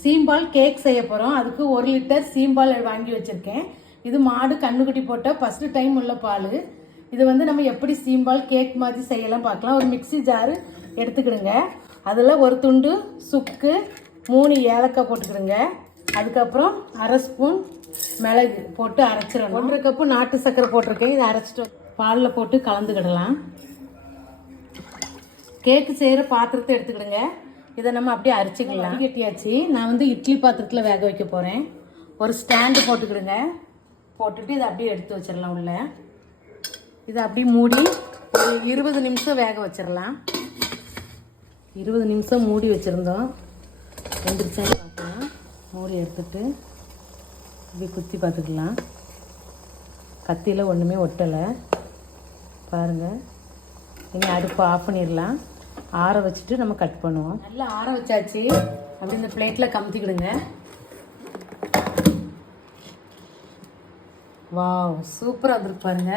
சீம்பால் கேக் செய்ய போகிறோம் அதுக்கு ஒரு லிட்டர் சீம்பால் வாங்கி வச்சுருக்கேன். இது மாடு கண்ணுக்குட்டி போட்ட ஃபஸ்ட்டு டைம் உள்ள பால். இது வந்து நம்ம எப்படி சீம்பால் கேக் மாதிரி செய்யலாம் பார்க்கலாம். ஒரு மிக்ஸி ஜாரு எடுத்துக்கிடுங்க. அதில் ஒரு துண்டு சுக்கு மூணு ஏலக்காய் போட்டுக்கிடுங்க. அதுக்கப்புறம் அரை ஸ்பூன் மிளகு போட்டு அரைச்சிடணும். ஒன்றரை கப்பு நாட்டு சர்க்கரை போட்டிருக்கேன். இதை அரைச்சிட்டு பாலில் போட்டு கலந்துக்கிடலாம். கேக்கு செய்கிற பாத்திரத்தை எடுத்துக்கிடுங்க. இதை நம்ம அப்படியே அரைச்சிக்கலாம். கட்டியாச்சு நான் வந்து இட்லி பாத்திரத்தில் வேக வைக்க போகிறேன் ஒரு ஸ்டாண்டு போட்டுக்கிடுங்க. போட்டுட்டு இதை அப்படியே எடுத்து வச்சிடலாம் உள்ளே. இதை அப்படியே மூடி ஒரு இருபது நிமிஷம் வேக வச்சிடலாம். இருபது நிமிஷம் மூடி வச்சுருந்தோம். வெந்துருச்சான்னு பார்க்கலாம். மூடி எடுத்துட்டு இப்படி குத்தி பார்த்துக்கலாம். கத்தியில் ஒன்றுமே ஒட்டலை. பாருங்கள் இனி அடுப்பு ஆஃப் பண்ணிடலாம். ஆற வச்சுட்டு நம்ம கட் பண்ணுவோம். நல்லா ஆற வச்சாச்சு. அப்படி இந்த பிளேட்டில் கமுத்திக்கிடுங்க. வாவ் சூப்பராக வந்துருக்கு பாருங்க.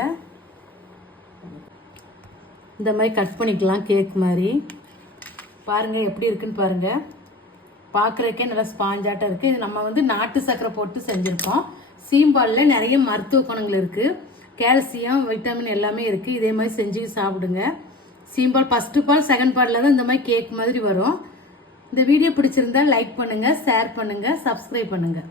இந்த மாதிரி கட் பண்ணிக்கலாம் கேக் மாதிரி. பாருங்கள் எப்படி இருக்குன்னு பாருங்கள் பார்க்குறதுக்கே நல்லா ஸ்பாஞ்சாட்டம் இருக்குது இது நம்ம வந்து நாட்டு சர்க்கரை போட்டு செஞ்சுருக்கோம். சீம்பாலில் நிறைய மருத்துவ குணங்கள் இருக்குது கால்சியம் விட்டமின் எல்லாமே இருக்குது இதே மாதிரி செஞ்சு சாப்பிடுங்க. சிம்பிள் ஃபஸ்ட்டு பால் செகண்ட் பாலில் தான் இந்த மாதிரி கேக் மாதிரி வரும். இந்த வீடியோ பிடிச்சிருந்தா லைக் பண்ணுங்கள் ஷேர் பண்ணுங்கள் சப்ஸ்கிரைப் பண்ணுங்கள்